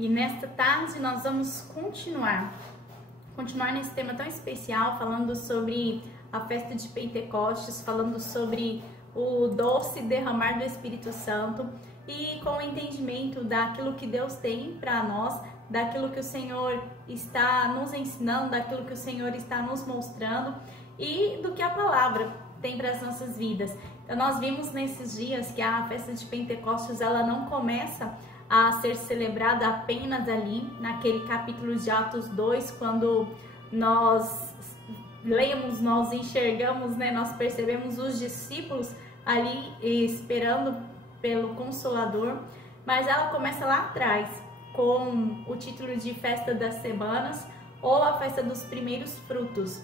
E nesta tarde nós vamos continuar nesse tema tão especial, falando sobre a festa de Pentecostes, falando sobre o doce derramar do Espírito Santo e com o entendimento daquilo que Deus tem para nós, daquilo que o Senhor está nos ensinando, daquilo que o Senhor está nos mostrando e do que a palavra tem para as nossas vidas. Então nós vimos nesses dias que a festa de Pentecostes ela não começa a ser celebrada apenas ali naquele capítulo de Atos 2, quando nós lemos, nós enxergamos, nós percebemos os discípulos ali esperando pelo Consolador, mas ela começa lá atrás com o título de Festa das Semanas ou a Festa dos Primeiros Frutos.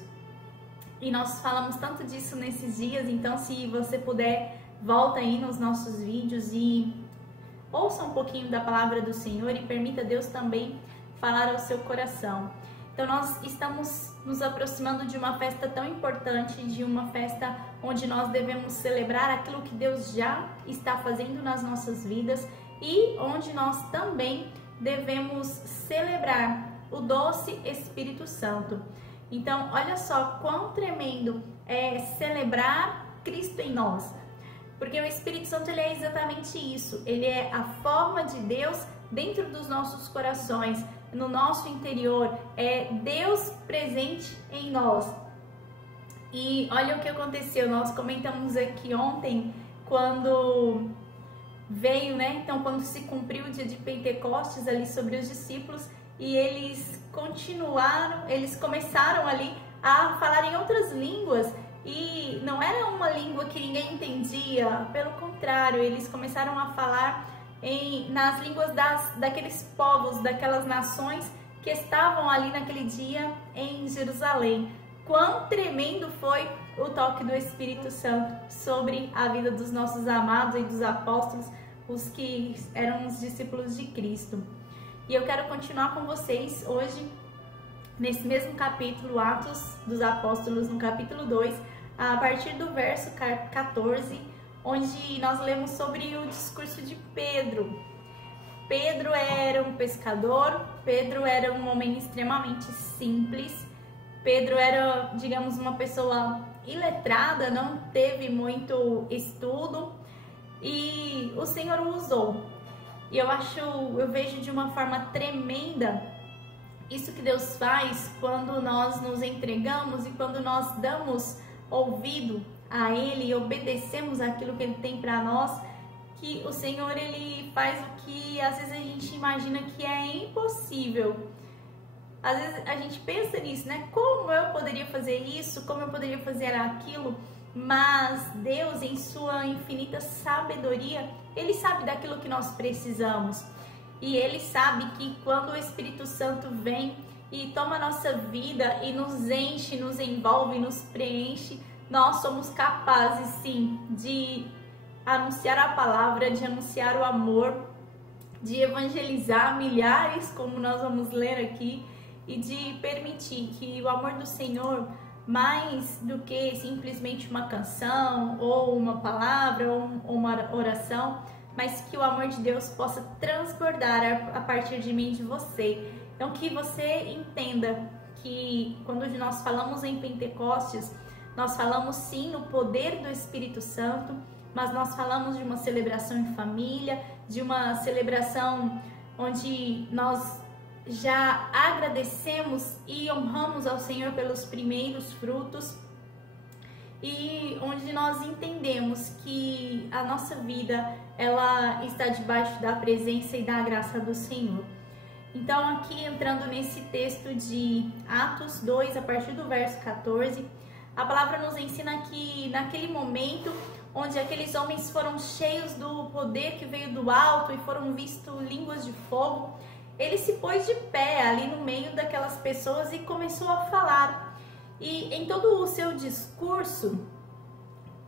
E nós falamos tanto disso nesses dias, então se você puder, volta aí nos nossos vídeos e ouça um pouquinho da palavra do Senhor e permita Deus também falar ao seu coração. Então nós estamos nos aproximando de uma festa tão importante, de uma festa onde nós devemos celebrar aquilo que Deus já está fazendo nas nossas vidas e onde nós também devemos celebrar o doce Espírito Santo. Então olha só quão tremendo é celebrar Cristo em nós. Porque o Espírito Santo ele é exatamente isso, ele é a forma de Deus dentro dos nossos corações, no nosso interior, é Deus presente em nós. E olha o que aconteceu, nós comentamos aqui ontem, quando veio, então quando se cumpriu o dia de Pentecostes ali sobre os discípulos, e eles começaram ali a falar em outras línguas, e não era uma língua que ninguém entendia, pelo contrário, eles começaram a falar nas línguas daqueles povos, daquelas nações que estavam ali naquele dia em Jerusalém. Quão tremendo foi o toque do Espírito Santo sobre a vida dos nossos amados e dos apóstolos, os que eram os discípulos de Cristo. E eu quero continuar com vocês hoje, nesse mesmo capítulo, Atos dos Apóstolos, no capítulo 2, a partir do verso 14, onde nós lemos sobre o discurso de Pedro. Pedro era um pescador, Pedro era um homem extremamente simples, Pedro era, digamos, uma pessoa iletrada, não teve muito estudo e o Senhor o usou. E eu vejo de uma forma tremenda isso que Deus faz quando nós nos entregamos e quando nós damos ouvido a Ele e obedecemos aquilo que Ele tem para nós, que o Senhor Ele faz o que às vezes a gente imagina que é impossível. Às vezes a gente pensa nisso, como eu poderia fazer isso, como eu poderia fazer aquilo, mas Deus em sua infinita sabedoria, Ele sabe daquilo que nós precisamos. E Ele sabe que quando o Espírito Santo vem e toma a nossa vida e nos enche, nos envolve, nos preenche, nós somos capazes sim de anunciar a palavra, de anunciar o amor, de evangelizar milhares, como nós vamos ler aqui, e de permitir que o amor do Senhor, mais do que simplesmente uma canção ou uma palavra ou uma oração, mas que o amor de Deus possa transbordar a partir de mim e de você. Então que você entenda que quando nós falamos em Pentecostes, nós falamos sim no poder do Espírito Santo, mas nós falamos de uma celebração em família, de uma celebração onde nós já agradecemos e honramos ao Senhor pelos primeiros frutos e onde nós entendemos que a nossa vida ela está debaixo da presença e da graça do Senhor. Então aqui entrando nesse texto de Atos 2, a partir do verso 14, a palavra nos ensina que naquele momento onde aqueles homens foram cheios do poder que veio do alto e foram vistos línguas de fogo, ele se pôs de pé ali no meio daquelas pessoas e começou a falar. E em todo o seu discurso,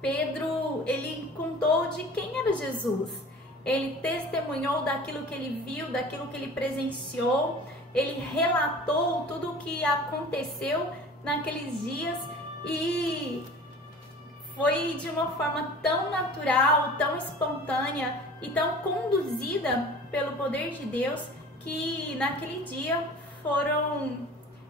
Pedro, ele contou de quem era Jesus. Ele testemunhou daquilo que ele viu, daquilo que ele presenciou. Ele relatou tudo o que aconteceu naqueles dias e foi de uma forma tão natural, tão espontânea e tão conduzida pelo poder de Deus que naquele dia foram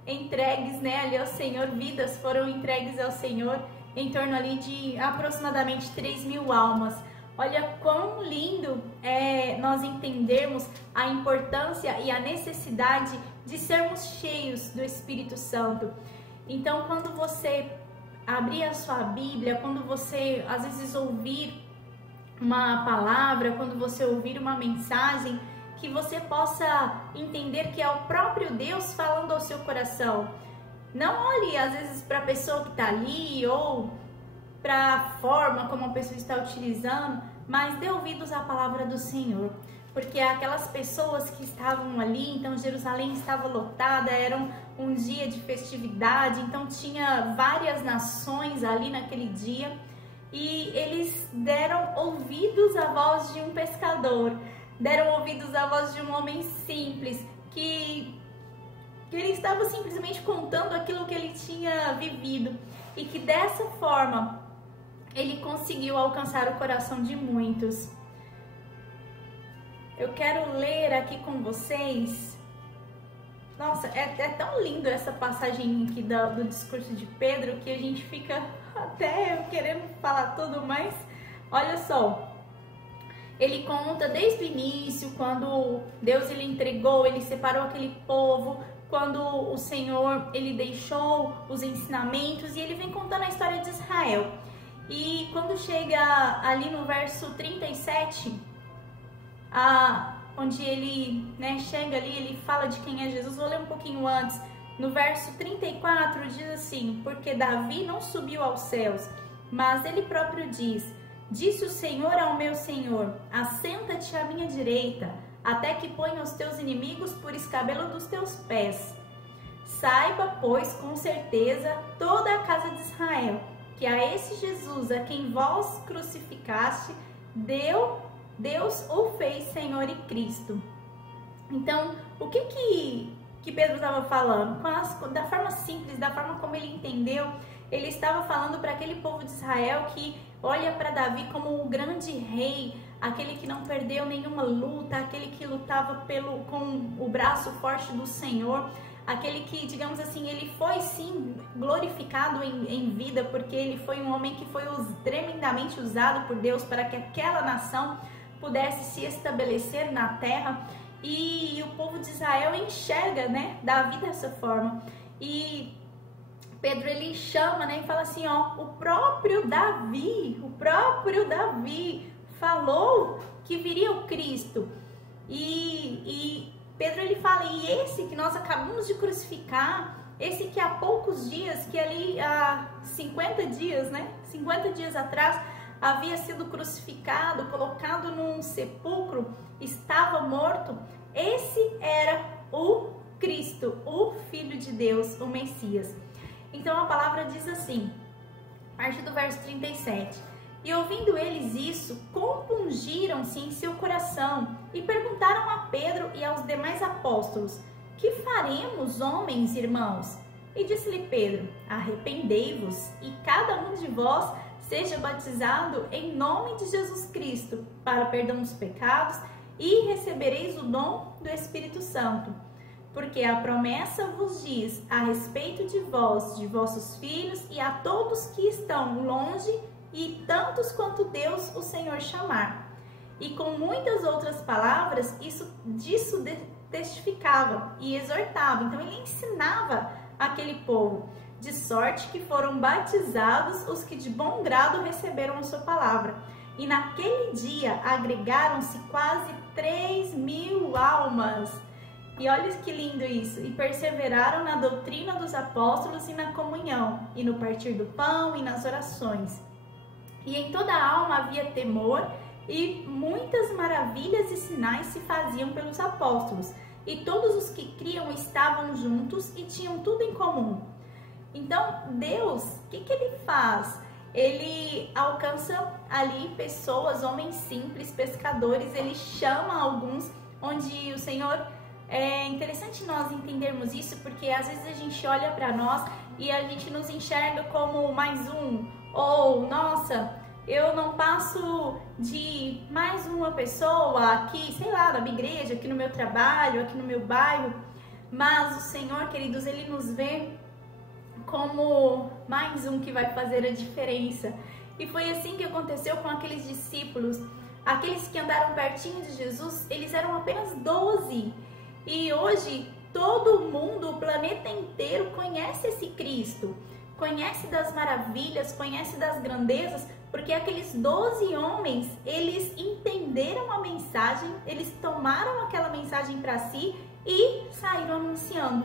entregues, né, ali ao Senhor, vidas foram entregues ao Senhor, em torno ali de aproximadamente 3.000 almas. Olha quão lindo é nós entendermos a importância e a necessidade de sermos cheios do Espírito Santo. Então, quando você abrir a sua Bíblia, quando você às vezes ouvir uma palavra, quando você ouvir uma mensagem, que você possa entender que é o próprio Deus falando ao seu coração. Não olhe às vezes para a pessoa que está ali ou para a forma como a pessoa está utilizando, mas dê ouvidos à palavra do Senhor, porque aquelas pessoas que estavam ali, então Jerusalém estava lotada, era um dia de festividade, então tinha várias nações ali naquele dia, e eles deram ouvidos à voz de um pescador, deram ouvidos à voz de um homem simples, que ele estava simplesmente contando aquilo que ele tinha vivido, e que dessa forma ele conseguiu alcançar o coração de muitos. Eu quero ler aqui com vocês. Nossa, é tão lindo essa passagem aqui do discurso de Pedro que a gente fica até querendo falar tudo, mas olha só. Ele conta desde o início, quando Deus ele entregou, ele separou aquele povo, quando o Senhor ele deixou os ensinamentos, e ele vem contando a história de Israel. E quando chega ali no verso 37, onde ele chega ali, ele fala de quem é Jesus. Vou ler um pouquinho antes. No verso 34 diz assim: porque Davi não subiu aos céus, mas ele próprio diz: disse o Senhor ao meu Senhor, assenta-te à minha direita, até que ponha os teus inimigos por escabelo dos teus pés. Saiba, pois, com certeza, toda a casa de Israel, que a esse Jesus, a quem vós crucificaste, Deus o fez Senhor e Cristo. Então, o que Pedro estava falando? Da forma simples, da forma como ele entendeu, ele estava falando para aquele povo de Israel que olha para Davi como o grande rei, aquele que não perdeu nenhuma luta, aquele que lutava com o braço forte do Senhor, aquele que, digamos assim, ele foi sim glorificado em vida, porque ele foi um homem que foi tremendamente usado por Deus para que aquela nação pudesse se estabelecer na terra. E o povo de Israel enxerga, Davi dessa forma. E Pedro ele chama, e fala assim, ó, o próprio Davi falou que viria o Cristo. E Pedro ele fala, e esse que nós acabamos de crucificar, esse que há poucos dias, que ali há 50 dias, 50 dias atrás, havia sido crucificado, colocado num sepulcro, estava morto, esse era o Cristo, o Filho de Deus, o Messias. Então a palavra diz assim, a partir do verso 37, e ouvindo eles isso, compungiram-se em seu coração e perguntaram a Pedro e aos demais apóstolos, que faremos, homens, irmãos? E disse-lhe Pedro, arrependei-vos e cada um de vós seja batizado em nome de Jesus Cristo para perdão dos pecados e recebereis o dom do Espírito Santo. Porque a promessa vos diz a respeito de vós, de vossos filhos e a todos que estão longe e tantos quanto Deus o Senhor chamar. E com muitas outras palavras, disso testificava e exortava. Então ele ensinava aquele povo, de sorte que foram batizados os que de bom grado receberam a sua palavra. E naquele dia agregaram-se quase 3.000 almas. E olha que lindo isso. E perseveraram na doutrina dos apóstolos e na comunhão, e no partir do pão e nas orações. E em toda a alma havia temor, e muitas maravilhas e sinais se faziam pelos apóstolos. E todos os que criam estavam juntos e tinham tudo em comum. Então, Deus, o que ele faz? Ele alcança ali pessoas, homens simples, pescadores, ele chama alguns, onde o Senhor... É interessante nós entendermos isso, porque às vezes a gente olha para nós e a gente nos enxerga como mais um, ou nossa, eu não passo de mais uma pessoa aqui, sei lá, na minha igreja, aqui no meu trabalho, aqui no meu bairro, mas o Senhor, queridos, Ele nos vê como mais um que vai fazer a diferença. E foi assim que aconteceu com aqueles discípulos, aqueles que andaram pertinho de Jesus, eles eram apenas 12. E hoje todo mundo, o planeta inteiro conhece esse Cristo, conhece das maravilhas, conhece das grandezas, porque aqueles 12 homens, eles entenderam a mensagem, eles tomaram aquela mensagem para si e saíram anunciando.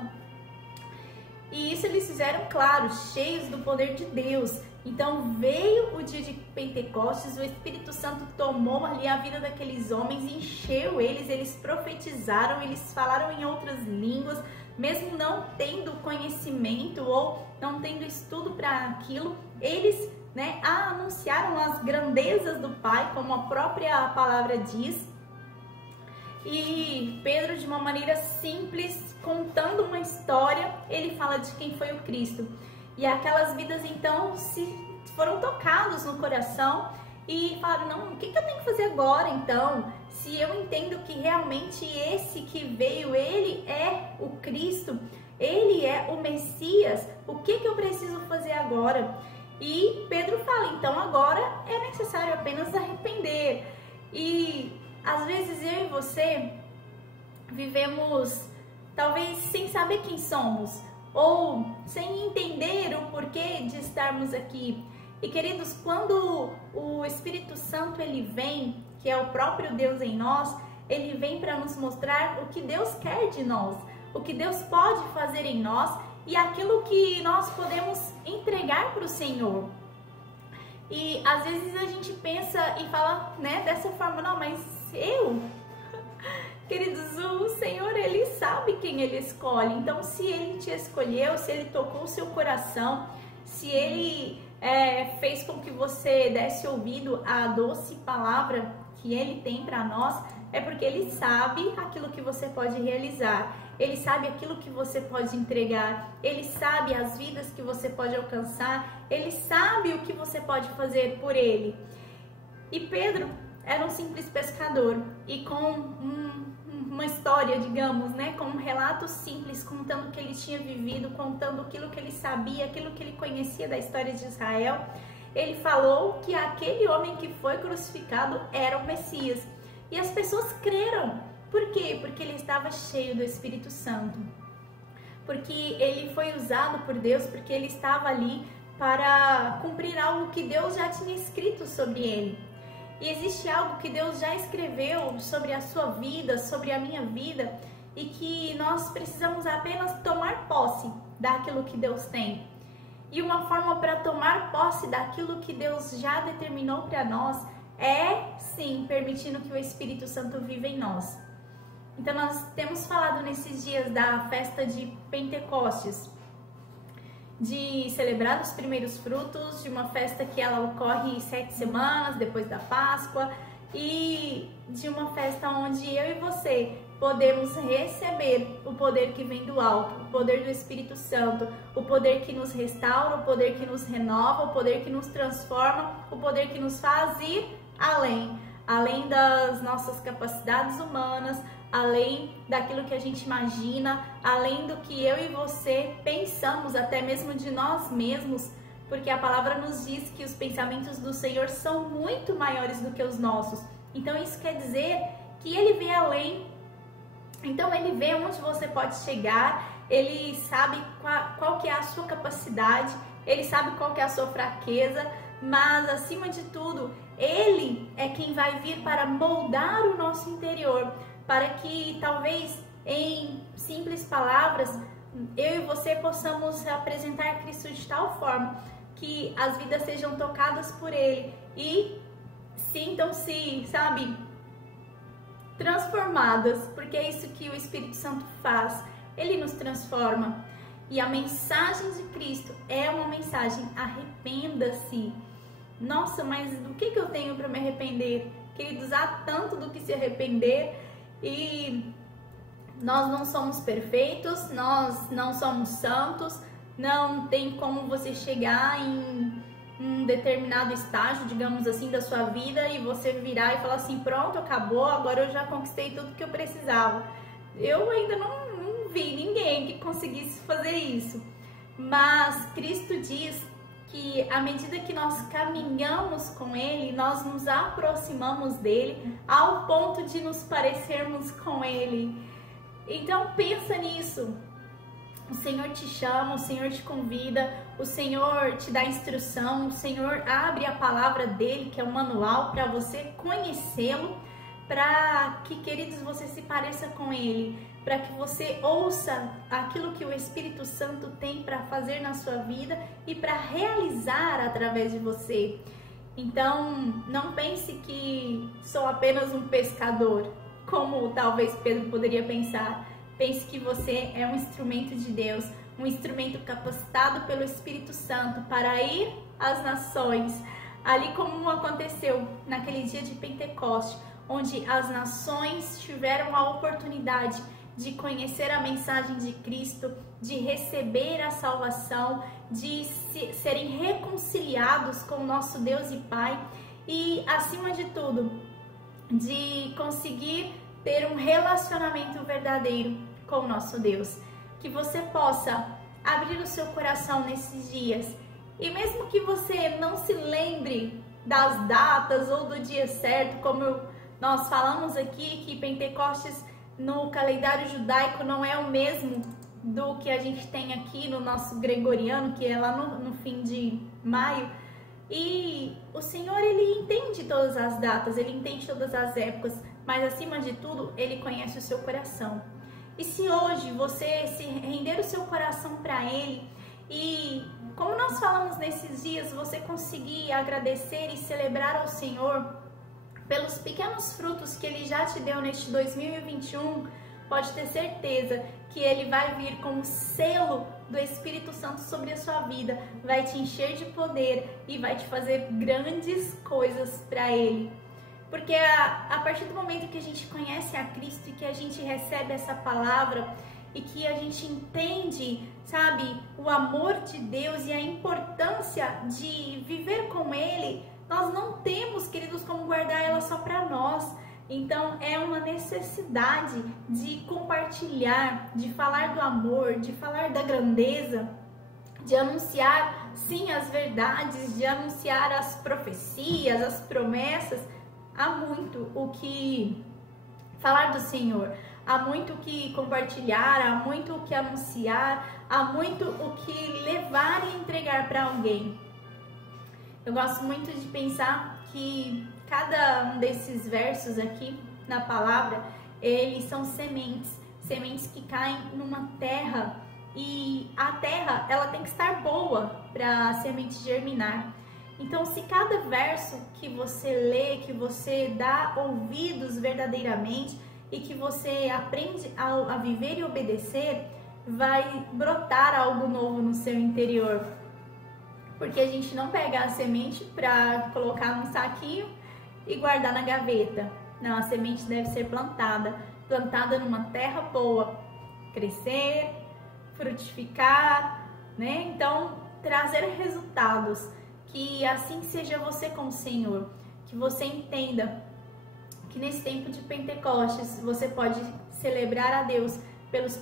E isso eles fizeram, claro, cheios do poder de Deus. Então veio o dia de Pentecostes, o Espírito Santo tomou ali a vida daqueles homens, encheu eles, eles profetizaram, eles falaram em outras línguas, mesmo não tendo conhecimento ou não tendo estudo para aquilo, eles anunciaram as grandezas do Pai, como a própria palavra diz. E Pedro, de uma maneira simples, contando uma história, ele fala de quem foi o Cristo. E aquelas vidas então foram tocadas no coração e falaram, não, o que eu tenho que fazer agora então? Se eu entendo que realmente esse que veio, ele é o Cristo, ele é o Messias, o que eu preciso fazer agora? E Pedro fala, então agora é necessário apenas arrepender. E às vezes eu e você vivemos talvez sem saber quem somos, ou sem entender o porquê de estarmos aqui. E queridos, quando o Espírito Santo ele vem, que é o próprio Deus em nós, ele vem para nos mostrar o que Deus quer de nós, o que Deus pode fazer em nós e aquilo que nós podemos entregar para o Senhor. E às vezes a gente pensa e fala, dessa forma, não, mas eu... Queridos, o Senhor, Ele sabe quem Ele escolhe. Então, se Ele te escolheu, se Ele tocou o seu coração, se Ele fez com que você desse ouvido à doce palavra que Ele tem para nós, é porque Ele sabe aquilo que você pode realizar. Ele sabe aquilo que você pode entregar. Ele sabe as vidas que você pode alcançar. Ele sabe o que você pode fazer por Ele. E Pedro era um simples pescador e com uma história, digamos, com um relato simples, contando o que ele tinha vivido, contando aquilo que ele sabia, aquilo que ele conhecia da história de Israel, ele falou que aquele homem que foi crucificado era o Messias. E as pessoas creram. Por quê? Porque ele estava cheio do Espírito Santo. Porque ele foi usado por Deus, porque ele estava ali para cumprir algo que Deus já tinha escrito sobre ele. E existe algo que Deus já escreveu sobre a sua vida, sobre a minha vida, e que nós precisamos apenas tomar posse daquilo que Deus tem. E uma forma para tomar posse daquilo que Deus já determinou para nós é, sim, permitindo que o Espírito Santo viva em nós. Então nós temos falado nesses dias da festa de Pentecostes, de celebrar os primeiros frutos, de uma festa que ela ocorre 7 semanas depois da Páscoa, e de uma festa onde eu e você podemos receber o poder que vem do alto, o poder do Espírito Santo, o poder que nos restaura, o poder que nos renova, o poder que nos transforma, o poder que nos faz ir além das nossas capacidades humanas, além daquilo que a gente imagina, além do que eu e você pensamos, até mesmo de nós mesmos, porque a palavra nos diz que os pensamentos do Senhor são muito maiores do que os nossos. Então isso quer dizer que Ele vê além. Então Ele vê onde você pode chegar, Ele sabe qual que é a sua capacidade, Ele sabe qual que é a sua fraqueza, mas acima de tudo, Ele é quem vai vir para moldar o nosso interior, para que talvez em simples palavras eu e você possamos apresentar Cristo de tal forma que as vidas sejam tocadas por Ele e sintam-se, transformadas, porque é isso que o Espírito Santo faz, Ele nos transforma. E a mensagem de Cristo é uma mensagem: arrependa-se. Nossa, mas do que eu tenho para me arrepender? Queridos, há tanto do que se arrepender. E nós não somos perfeitos, nós não somos santos, não tem como você chegar em um determinado estágio, digamos assim, da sua vida e você virar e falar assim, pronto, acabou, agora eu já conquistei tudo que eu precisava. Eu ainda não vi ninguém que conseguisse fazer isso, mas Cristo diz que à medida que nós caminhamos com Ele, nós nos aproximamos dele ao ponto de nos parecermos com Ele. Então pensa nisso. O Senhor te chama, o Senhor te convida, o Senhor te dá instrução, o Senhor abre a palavra dele, que é um manual, para você conhecê-lo, para que, queridos, você se pareça com ele, para que você ouça aquilo que o Espírito Santo tem para fazer na sua vida e para realizar através de você. Então, não pense que sou apenas um pescador, como talvez Pedro poderia pensar. Pense que você é um instrumento de Deus, um instrumento capacitado pelo Espírito Santo para ir às nações, ali como aconteceu naquele dia de Pentecoste, onde as nações tiveram a oportunidade de conhecer a mensagem de Cristo, de receber a salvação, de serem reconciliados com o nosso Deus e Pai e, acima de tudo, de conseguir ter um relacionamento verdadeiro com o nosso Deus. Que você possa abrir o seu coração nesses dias e mesmo que você não se lembre das datas ou do dia certo, como nós falamos aqui que Pentecostes no calendário judaico não é o mesmo do que a gente tem aqui no nosso gregoriano, que é lá no fim de maio. E o Senhor, ele entende todas as datas, ele entende todas as épocas, mas acima de tudo, ele conhece o seu coração. E se hoje você se render o seu coração para ele e, como nós falamos nesses dias, você conseguir agradecer e celebrar ao Senhor pelos pequenos frutos que ele já te deu neste 2021, pode ter certeza que ele vai vir como selo do Espírito Santo sobre a sua vida, vai te encher de poder e vai te fazer grandes coisas para ele. Porque a partir do momento que a gente conhece a Cristo e que a gente recebe essa palavra e que a gente entende, sabe, o amor de Deus e a importância de viver com Ele, nós não temos, queridos, como guardar ela só para nós. Então é uma necessidade de compartilhar, de falar do amor, de falar da grandeza, de anunciar, sim, as verdades, de anunciar as profecias, as promessas. Há muito o que falar do Senhor, há muito o que compartilhar, há muito o que anunciar, há muito o que levar e entregar para alguém. Eu gosto muito de pensar que cada um desses versos aqui na palavra, eles são sementes, sementes que caem numa terra e a terra, ela tem que estar boa para a semente germinar. Então, se cada verso que você lê, que você dá ouvidos verdadeiramente e que você aprende a viver e obedecer, vai brotar algo novo no seu interior. Porque a gente não pega a semente para colocar num saquinho e guardar na gaveta. Não, a semente deve ser plantada numa terra boa, crescer, frutificar, né? Então, trazer resultados. Que assim seja você com o Senhor, que você entenda que nesse tempo de Pentecostes você pode celebrar a Deus pelos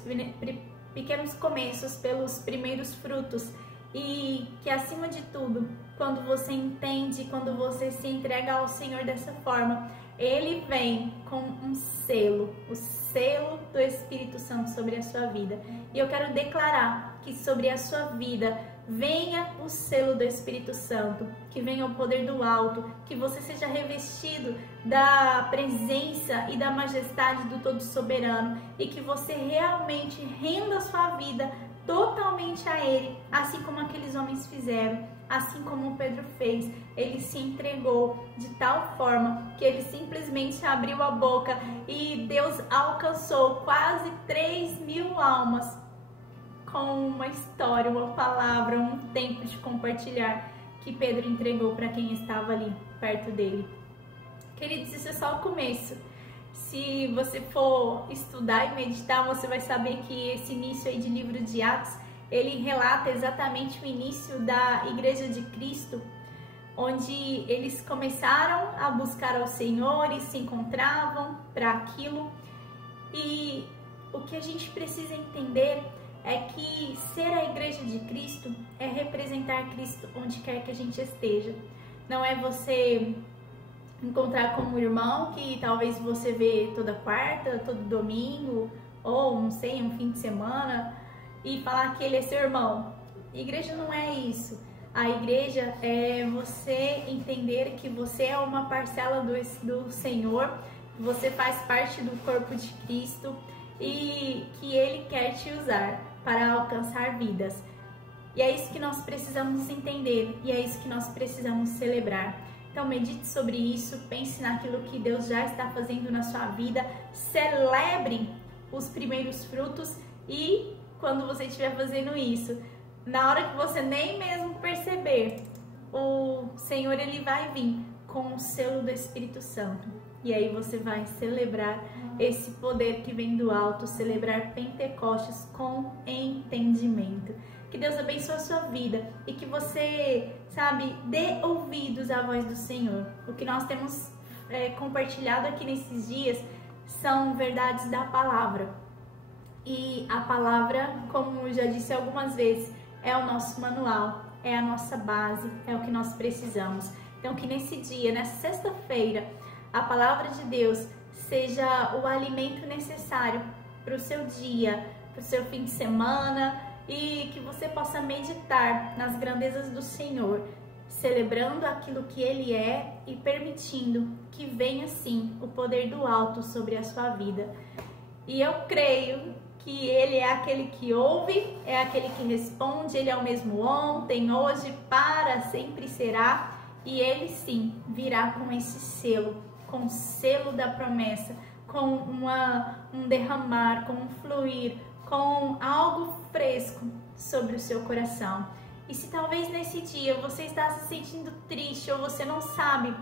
pequenos começos, pelos primeiros frutos e que acima de tudo, quando você entende, quando você se entrega ao Senhor dessa forma, Ele vem com um selo, o selo do Espírito Santo sobre a sua vida. E eu quero declarar que sobre a sua vida venha o selo do Espírito Santo, que venha o poder do alto, que você seja revestido da presença e da majestade do Todo Soberano e que você realmente renda a sua vida totalmente a Ele, assim como aqueles homens fizeram, assim como Pedro fez. Ele se entregou de tal forma que ele simplesmente abriu a boca e Deus alcançou quase 3.000 almas com uma história, uma palavra, um tempo de compartilhar que Pedro entregou para quem estava ali perto dele. Queridos, isso é só o começo. Se você for estudar e meditar, você vai saber que esse início aí de livro de Atos, ele relata exatamente o início da Igreja de Cristo, onde eles começaram a buscar ao Senhor e se encontravam para aquilo. E o que a gente precisa entender é que ser a igreja de Cristo é representar Cristo onde quer que a gente esteja. Não é você encontrar com um irmão que talvez você vê toda quarta, todo domingo, ou não sei, um fim de semana, e falar que ele é seu irmão. Igreja não é isso. A igreja é você entender que você é uma parcela do Senhor, que você faz parte do corpo de Cristo e que Ele quer te usar para alcançar vidas. E é isso que nós precisamos entender e é isso que nós precisamos celebrar. Então medite sobre isso, pense naquilo que Deus já está fazendo na sua vida, celebre os primeiros frutos e quando você estiver fazendo isso, na hora que você nem mesmo perceber, o Senhor ele vai vir com o selo do Espírito Santo. E aí você vai celebrar esse poder que vem do alto, celebrar Pentecostes com entendimento. Que Deus abençoe a sua vida e que você, dê ouvidos à voz do Senhor. O que nós temos compartilhado aqui nesses dias são verdades da palavra. E a palavra, como eu já disse algumas vezes, é o nosso manual, é a nossa base, é o que nós precisamos. Então que nesse dia, nessa sexta-feira, a palavra de Deus seja o alimento necessário para o seu dia, para o seu fim de semana, e que você possa meditar nas grandezas do Senhor, celebrando aquilo que Ele é e permitindo que venha sim o poder do alto sobre a sua vida. E eu creio que Ele é aquele que ouve, é aquele que responde, Ele é o mesmo ontem, hoje, para sempre será, e Ele sim virá com esse selo, com o selo da promessa, com um derramar, com um fluir, com algo fresco sobre o seu coração. E se talvez nesse dia você está se sentindo triste ou você não sabe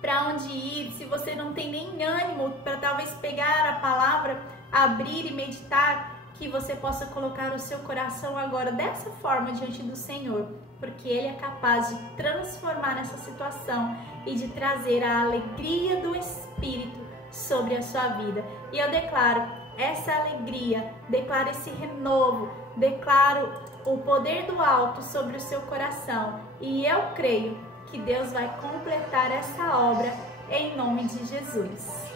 para onde ir, se você não tem nem ânimo para talvez pegar a palavra, abrir e meditar, que você possa colocar o seu coração agora dessa forma diante do Senhor, porque Ele é capaz de transformar essa situação e de trazer a alegria do Espírito sobre a sua vida. E eu declaro essa alegria, declaro esse renovo, declaro o poder do alto sobre o seu coração. E eu creio que Deus vai completar essa obra em nome de Jesus.